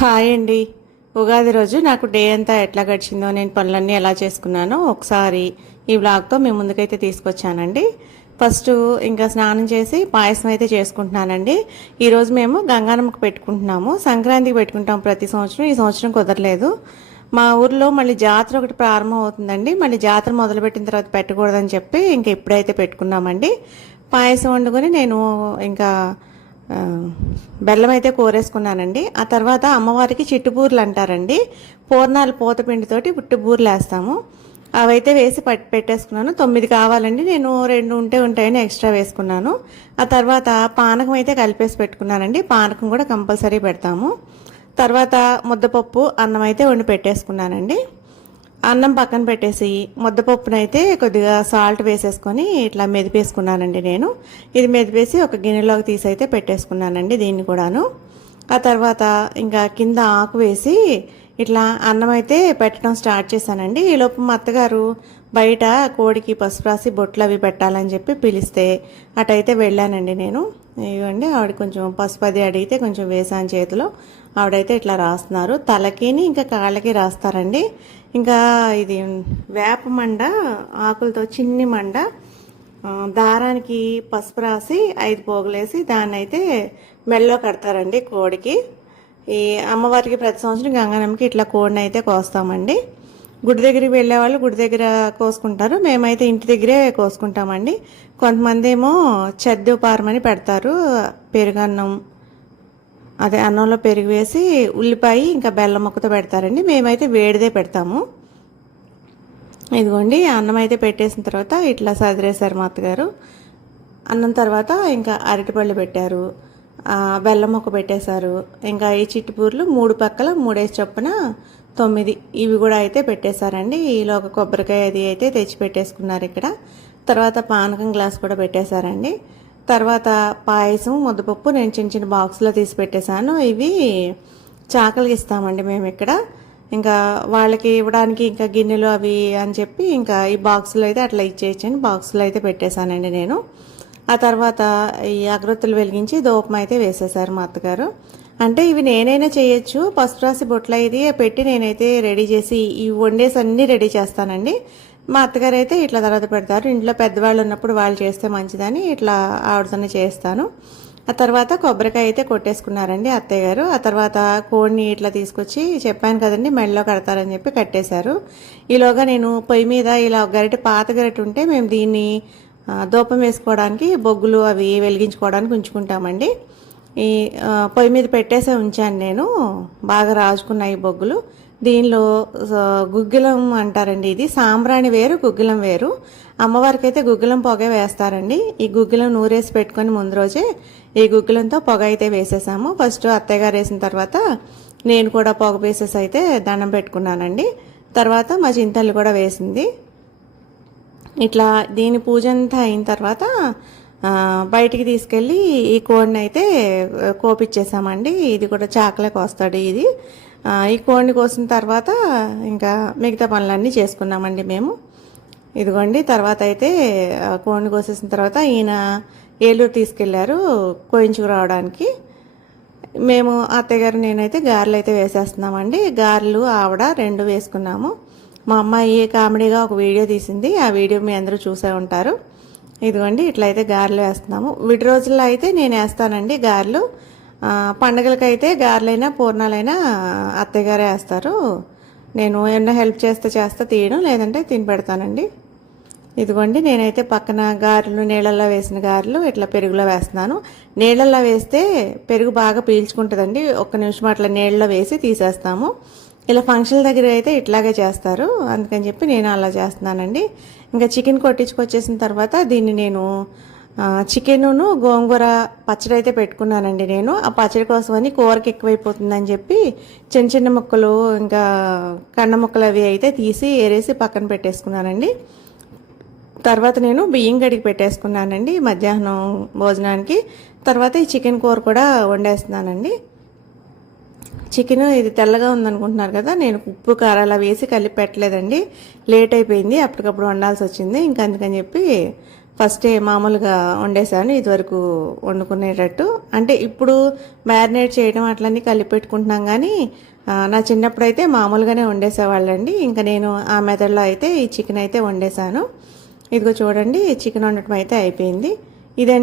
Hi అండి. ఉగాది రోజు నాకు డే అంతా ఎట్లా గడిచిందో నేను పనులన్నీ ఎలా చేసుకున్నానో ఒకసారి ఈ బ్లాగ్తో మీ ముందుకైతే తీసుకొచ్చానండి. ఫస్ట్ ఇంకా స్నానం చేసి పాయసం అయితే చేసుకుంటున్నానండి. ఈరోజు మేము గంగానమ్మకు పెట్టుకుంటున్నాము. సంక్రాంతికి పెట్టుకుంటాం ప్రతి సంవత్సరం. ఈ సంవత్సరం కుదరలేదు. మా ఊర్లో మళ్ళీ జాతర ఒకటి ప్రారంభం అవుతుందండి. మళ్ళీ జాతర మొదలుపెట్టిన తర్వాత పెట్టకూడదని చెప్పి ఇంకా ఇప్పుడైతే పెట్టుకున్నామండి. పాయసం వండుకొని నేను ఇంకా బెల్లం అయితే కోరేసుకున్నానండి. ఆ తర్వాత అమ్మవారికి చిట్టుబూర్లు అంటారండి పూర్ణాలు పూతపిండితోటి పుట్టుబూర్లు వేస్తాము అవైతే వేసి పట్టి పెట్టేసుకున్నాను. తొమ్మిది కావాలండి. నేను రెండు ఉంటే ఉంటాయని ఎక్స్ట్రా వేసుకున్నాను. ఆ తర్వాత పానకం అయితే కలిపేసి పెట్టుకున్నానండి. పానకం కూడా కంపల్సరీ పెడతాము. తర్వాత ముద్దపప్పు అన్నం అయితే వండి పెట్టేసుకున్నానండి. అన్నం పక్కన పెట్టేసి ముద్దపప్పునైతే కొద్దిగా సాల్ట్ వేసేసుకొని ఇట్లా మెదిపేసుకున్నానండి నేను. ఇది మెదిపేసి ఒక గిన్నెలోకి తీసి అయితే పెట్టేసుకున్నానండి దీన్ని కూడాను. ఆ తర్వాత ఇంకా కింద ఆకు వేసి ఇట్లా అన్నం అయితే పెట్టడం స్టార్ట్ చేశానండి. ఈలోపు మా అత్తగారు బయట కోడికి పసుపు రాసి బొట్లు అవి పెట్టాలని చెప్పి పిలిస్తే అటైతే వెళ్ళానండి నేను. ఇవ్వండి ఆవిడ కొంచెం పసుపు అది అడిగితే కొంచెం వేసాను చేతిలో. ఆవిడైతే ఇట్లా రాస్తున్నారు. తలకిని ఇంకా కాళ్ళకి రాస్తారండి. ఇంకా ఇది వేప మండ ఆకులతో చిన్ని మండ దారానికి పసుపు రాసి ఐదు పోగులేసి దాన్ని అయితే మెల్లో కడతారండి కోడికి. ఈ అమ్మవారికి ప్రతి సంవత్సరం గంగానమ్మకి ఇట్లా కోడిని అయితే కోస్తామండి. గుడి దగ్గరికి వెళ్ళే వాళ్ళు గుడి దగ్గర కోసుకుంటారు. మేమైతే ఇంటి దగ్గరే కోసుకుంటామండి. కొంతమంది ఏమో చద్దుపారమని పెడతారు. పెరుగన్నం అదే అన్నంలో పెరుగు వేసి ఉల్లిపాయ ఇంకా బెల్లం ముక్కతో పెడతారండి. మేమైతే వేడిదే పెడతాము. ఇదిగోండి అన్నం అయితే పెట్టేసిన తర్వాత ఇట్లా సదిరేశారు మా అత్తగారు. అన్నం తర్వాత ఇంకా అరటిపళ్ళు పెట్టారు. బెల్లం ముక్క పెట్టేశారు. ఇంకా ఈ చిట్టుపూర్లు మూడు పక్కల మూడేసి చొప్పున తొమ్మిది. ఇవి కూడా అయితే పెట్టేశారండి. ఈలో ఒక కొబ్బరికాయ అది అయితే తెచ్చి పెట్టేసుకున్నారు ఇక్కడ. తర్వాత పానకం గ్లాస్ కూడా పెట్టేశారండి. తర్వాత పాయసం ముద్దపప్పు నేను చిన్న చిన్న బాక్స్లో తీసి పెట్టేశాను. ఇవి చాకలికి ఇస్తామండి మేము ఇక్కడ. ఇంకా వాళ్ళకి ఇవ్వడానికి ఇంకా గిన్నెలు అవి అని చెప్పి ఇంకా ఈ బాక్సులు అయితే అట్లా ఇచ్చేయచ్చని బాక్సులు అయితే పెట్టేశానండి నేను. ఆ తర్వాత ఈ అగరొత్తులు వెలిగించి దూపం అయితే వేసేసారు మా అత్తగారు. అంటే ఇవి నేనైనా చేయొచ్చు. పసుపు రాసి బొట్ల ఇది పెట్టి నేనైతే రెడీ చేసి ఈ వండేసి అన్నీ రెడీ చేస్తానండి. మా అత్తగారు అయితే ఇట్లా తర్వాత పెడతారు. ఇంట్లో పెద్దవాళ్ళు ఉన్నప్పుడు వాళ్ళు చేస్తే మంచిదని ఇట్లా ఆవిడతోనే చేస్తాను. ఆ తర్వాత కొబ్బరికాయ అయితే కొట్టేసుకున్నారండి అత్తయ్య గారు. ఆ తర్వాత కోడిని ఇట్లా తీసుకొచ్చి చెప్పాను కదండి మెడలో కడతారని చెప్పి కట్టేశారు. ఈలోగా నేను పొయ్యి మీద ఇలా గరిటె పాత గరిటె ఉంటే మేము దీన్ని దూపం వేసుకోవడానికి బొగ్గులు అవి వెలిగించుకోవడానికి ఉంచుకుంటామండి. ఈ పొయ్యి మీద పెట్టేసే ఉంచాను నేను. బాగా రాజుకున్నాయి ఈ బొగ్గులు. దీనిలో గుగ్గిలం అంటారండి ఇది. సాంబ్రాణి వేరు గుగ్గిలం వేరు. అమ్మవారికి అయితే గుగ్గిలం పొగ వేస్తారండి. ఈ గుగ్గిలం నూరేసి పెట్టుకొని ముందు రోజే ఈ గుగ్గిలంతో పొగ అయితే వేసేసాము. ఫస్ట్ అత్తయ్య గారు వేసిన తర్వాత నేను కూడా పొగ వేసేసి అయితే దండం పెట్టుకున్నానండి. తర్వాత మా చింతలు కూడా వేసింది. ఇట్లా దీని పూజ అంతా అయిన తర్వాత బయటికి తీసుకెళ్ళి ఈ కోడిని అయితే కోపిచ్చేసామండి. ఇది కూడా చాకలే కోస్తాడు ఇది. ఈ కోడిని కోసిన తర్వాత ఇంకా మిగతా పనులన్నీ చేసుకున్నామండి మేము. ఇదిగోండి తర్వాత అయితే కోడిని కోసేసిన తర్వాత ఈయన ఏలూరు తీసుకెళ్ళారు కోయించుకురావడానికి మేము అత్తయ్యగారు నేనైతే గారెలు అయితే వేసేస్తున్నామండి. గారెలు ఆవిడ రెండు వేసుకున్నాము. మా అమ్మాయి కామెడీగా ఒక వీడియో తీసింది ఆ వీడియో మీ అందరూ చూసే ఉంటారు. ఇదిగోండి ఇట్లయితే గారెలు వేస్తున్నాము. విడి రోజుల్లో అయితే నేను వేస్తానండి గారెలు. పండగలకైతే గారెలైనా పూర్ణాలైనా అత్తయ్య గారే వేస్తారు. నేను ఏమన్నా హెల్ప్ చేస్తే చేస్తే తీయడం లేదంటే తిని పెడతానండి. ఇదిగోండి నేనైతే పక్కన గారెలు నీళ్ళల్లో వేసిన గారెలు ఇట్లా పెరుగులో వేస్తున్నాను. నీళ్ళల్లో వేస్తే పెరుగు బాగా పీల్చుకుంటుందండి. ఒక్క నిమిషం అట్లా నీళ్ళలో వేసి తీసేస్తాము. ఇలా ఫంక్షన్ దగ్గర అయితే ఇట్లాగే చేస్తారు. అందుకని చెప్పి నేను అలా చేస్తున్నానండి. ఇంకా చికెన్ కొట్టించుకొచ్చేసిన తర్వాత దీన్ని నేను చికెన్ను గోంగూర పచ్చడి అయితే పెట్టుకున్నానండి నేను. ఆ పచ్చడి కోసమని కూరకి ఎక్కువైపోతుందని చెప్పి చిన్న చిన్న ముక్కలు ఇంకా కండ ముక్కలు అవి అయితే తీసి ఏరేసి పక్కన పెట్టేసుకున్నానండి. తర్వాత నేను బియ్యం గడికి పెట్టేసుకున్నానండి మధ్యాహ్నం భోజనానికి. తర్వాత ఈ చికెన్ కూర కూడా వండేస్తున్నానండి. చికెన్ ఇది తెల్లగా ఉందనుకుంటున్నారు కదా నేను ఉప్పు కారాలు అవి వేసి కలిపి పెట్టలేదండి. లేట్ అయిపోయింది అప్పటికప్పుడు వండాల్సి వచ్చింది. ఇంకా అందుకని చెప్పి ఫస్టే మామూలుగా వండేసాను ఇదివరకు వండుకునేటట్టు. అంటే ఇప్పుడు మ్యారినేట్ చేయడం అట్లన్నీ కలిపి పెట్టుకుంటున్నాం కానీ నా చిన్నప్పుడు అయితే మామూలుగానే వండేసేవాళ్ళండి. ఇంకా నేను ఆ మెథడ్లో అయితే ఈ చికెన్ అయితే వండేసాను ఇదిగో చూడండి చికెన్ వండటం అయితే అయిపోయింది. ఇదే